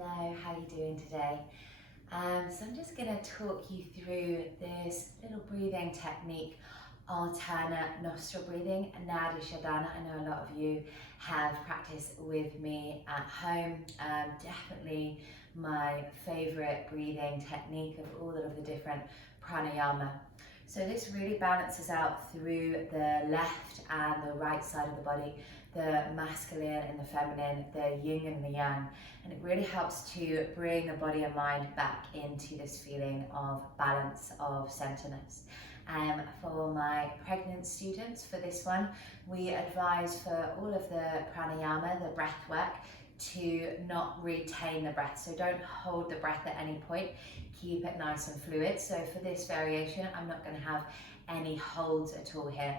Hello, how are you doing today? So I'm just going to talk you through this little breathing technique, alternate nostril breathing, Nadi Shodhana. I know a lot of you have practiced with me at home. Definitely my favorite breathing technique of all of the different pranayama. So this really balances out through the left and the right side of the body, the masculine and the feminine, the yin and the yang, and it really helps to bring the body and mind back into this feeling of balance, of centeredness. For my pregnant students, for this one, we advise for all of the pranayama, the breath work, to not retain the breath. So don't hold the breath at any point, keep it nice and fluid. So for this variation, I'm not going to have any holds at all here.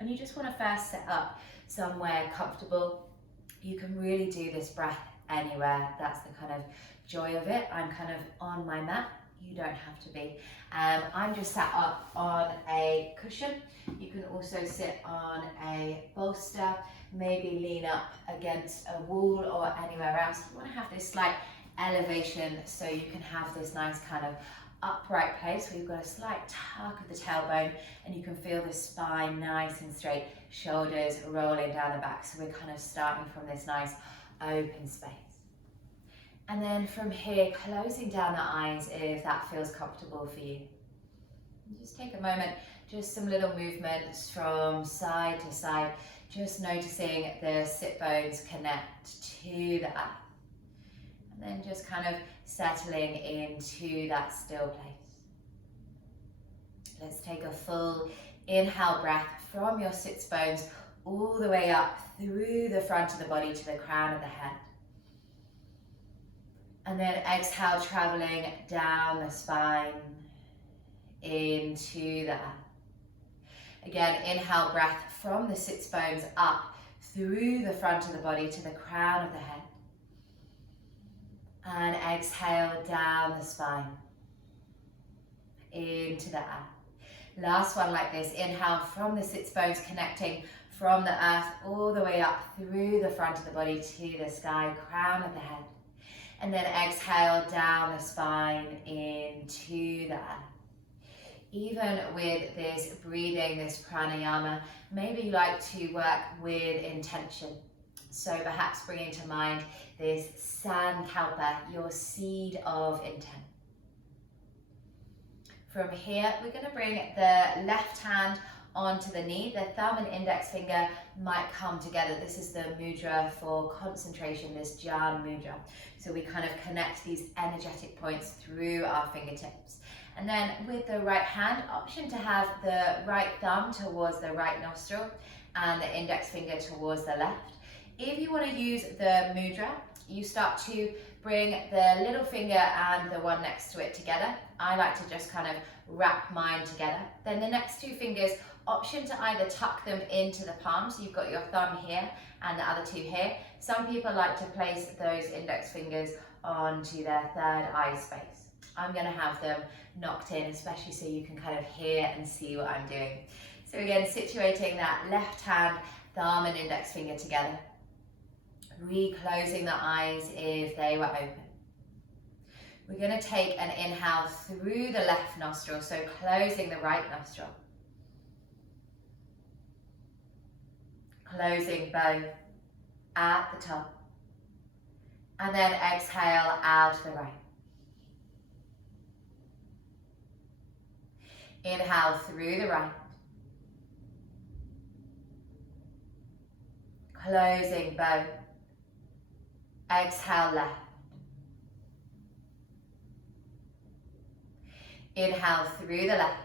And you just want to first set up somewhere comfortable. You can really do this breath anywhere. That's the kind of joy of it. I'm kind of on my mat. You don't have to be. I'm just sat up on a cushion. You can also sit on a bolster, maybe lean up against a wall or anywhere else. You want to have this slight elevation so you can have this nice kind of upright place where you've got a slight tuck of the tailbone and you can feel the spine nice and straight, shoulders rolling down the back. So we're kind of starting from this nice open space. And then from here, closing down the eyes if that feels comfortable for you. Just take a moment, just some little movements from side to side, just noticing the sit bones connect to the earth. And then just kind of settling into that still place. Let's take a full inhale breath from your sits bones all the way up through the front of the body to the crown of the head. And then exhale, traveling down the spine into the earth. Again, inhale breath from the sits bones up through the front of the body to the crown of the head. And exhale down the spine into the earth. Last one like this. Inhale from the sits bones, connecting from the earth all the way up through the front of the body to the sky, crown of the head. And then exhale down the spine into the earth. Even with this breathing, this pranayama, maybe you like to work with intention. So perhaps bringing to mind this sankalpa, your seed of intent. From here, we're going to bring the left hand onto the knee. The thumb and index finger might come together. This is the mudra for concentration, this Jhana mudra. So we kind of connect these energetic points through our fingertips. And then with the right hand, option to have the right thumb towards the right nostril and the index finger towards the left. If you want to use the mudra, you start to bring the little finger and the one next to it together. I like to just kind of wrap mine together. Then the next two fingers, option to either tuck them into the palms. You've got your thumb here and the other two here. Some people like to place those index fingers onto their third eye space. I'm going to have them knocked in, especially so you can kind of hear and see what I'm doing. So again, situating that left hand, thumb and index finger together. Reclosing the eyes if they were open. We're going to take an inhale through the left nostril, so closing the right nostril. Closing both at the top. And then exhale out the right. Inhale through the right. Closing both. Exhale left. Inhale through the left.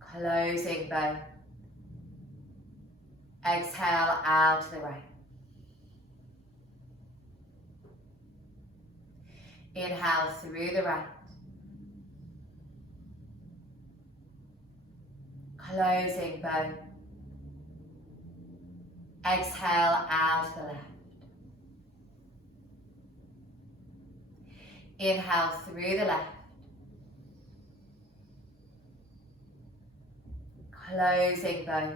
Closing both. Exhale out to the right. Inhale through the right. Closing both. Exhale out to the left. Inhale through the left. Closing both.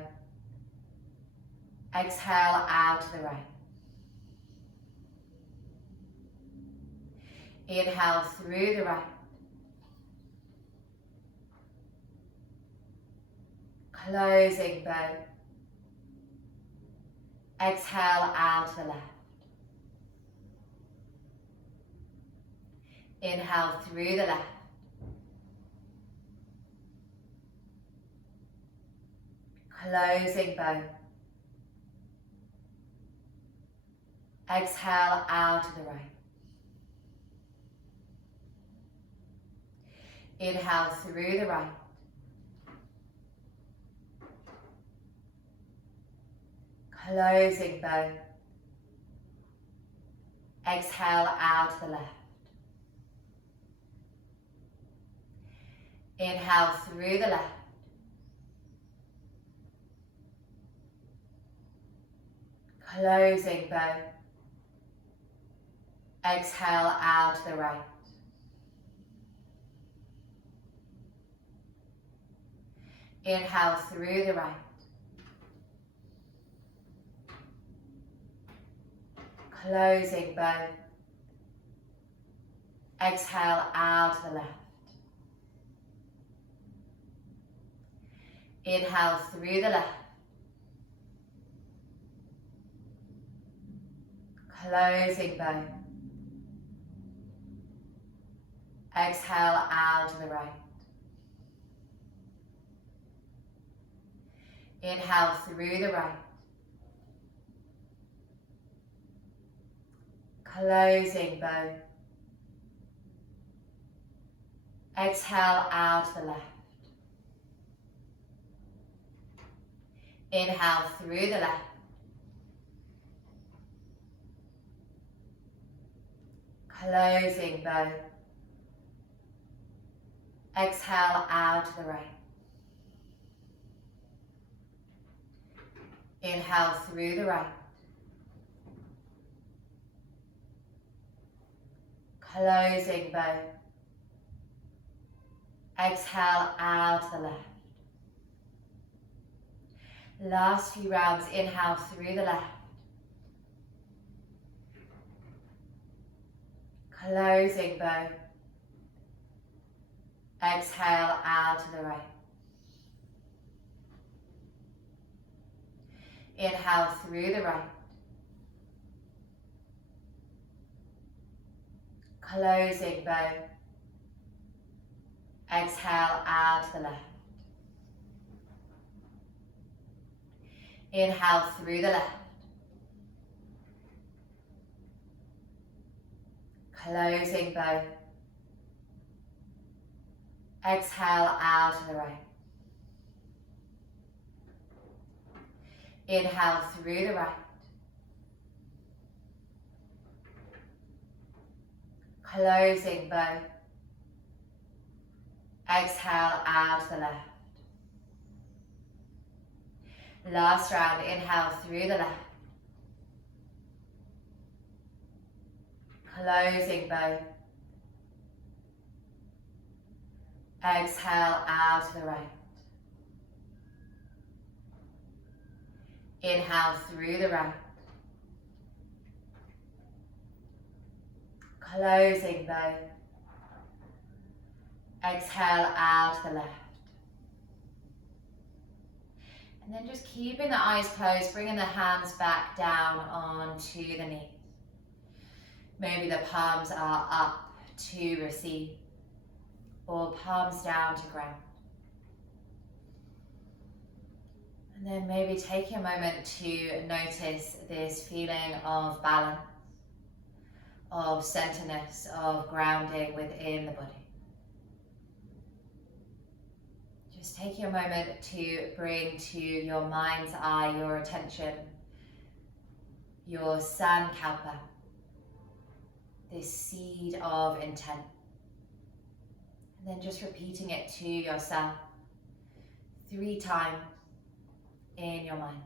Exhale out to the right. Inhale through the right. Closing both. Exhale out to the left. Inhale through the left. Closing both. Exhale out to the right. Inhale through the right. Closing both. Exhale out to the left. Inhale through the left. Closing both. Exhale out to the right. Inhale through the right. Closing both. Exhale out to the left. Inhale through the left. Closing both. Exhale out to the right. Inhale through the right. Closing both. Exhale out to the left. Inhale through the left. Closing both. Exhale out to the right. Inhale through the right. Closing both. Exhale out to the left. Last few rounds, inhale through the left. Closing both. Exhale out to the right. Inhale through the right. Closing both. Exhale out to the left. Inhale through the left. Closing both. Exhale out to the right. Inhale through the right. Closing both. Exhale out to the left. Last round, inhale through the left. Closing both. Exhale out to the right. Inhale through the right. Closing both. Exhale out to the left. And then just keeping the eyes closed, bringing the hands back down onto the knees. Maybe the palms are up to receive, or palms down to ground. And then maybe taking a moment to notice this feeling of balance, of centeredness, of grounding within the body. Just taking a moment to bring to your mind's eye, your attention, your sankalpa, this seed of intent. And then just repeating it to yourself 3 times in your mind.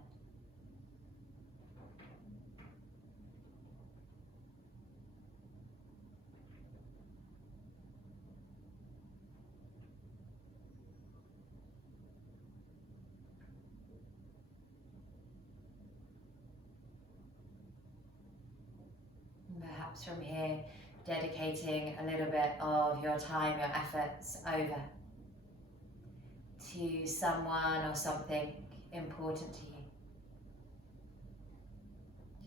perhaps from here, dedicating a little bit of your time, your efforts over to someone or something important to you.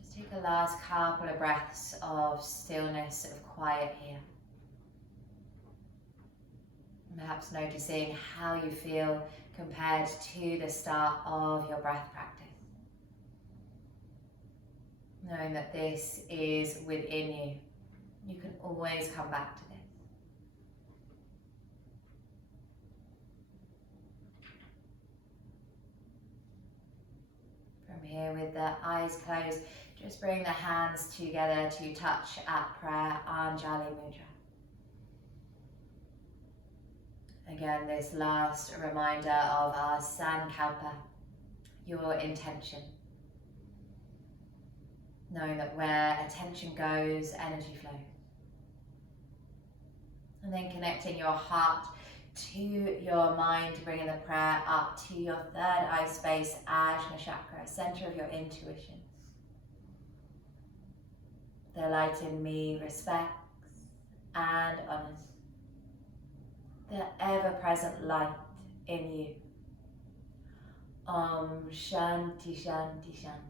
Just take a last couple of breaths of stillness, of quiet here. Perhaps noticing how you feel compared to the start of your breath practice. Knowing that this is within you. You can always come back to this. From here, with the eyes closed, just bring the hands together to touch at prayer, Anjali Mudra. Again, this last reminder of our Sankalpa, your intention. Knowing that where attention goes, energy flows. And then connecting your heart to your mind, bringing the prayer up to your third eye space, Ajna Chakra, center of your intuition. The light in me respects and honors the ever-present light in you. Om Shanti Shanti Shanti.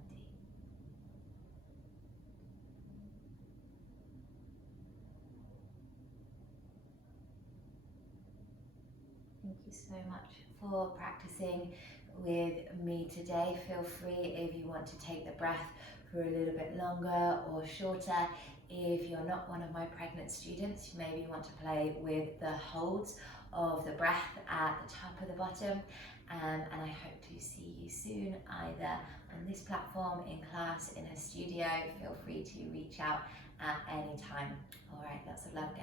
Thank you so much for practicing with me today. Feel free if you want to take the breath for a little bit longer or shorter. If you're not one of my pregnant students, you maybe want to play with the holds of the breath at the top or the bottom. And I hope to see you soon, either on this platform, in class, in a studio. Feel free to reach out at any time. All right, lots of love, guys.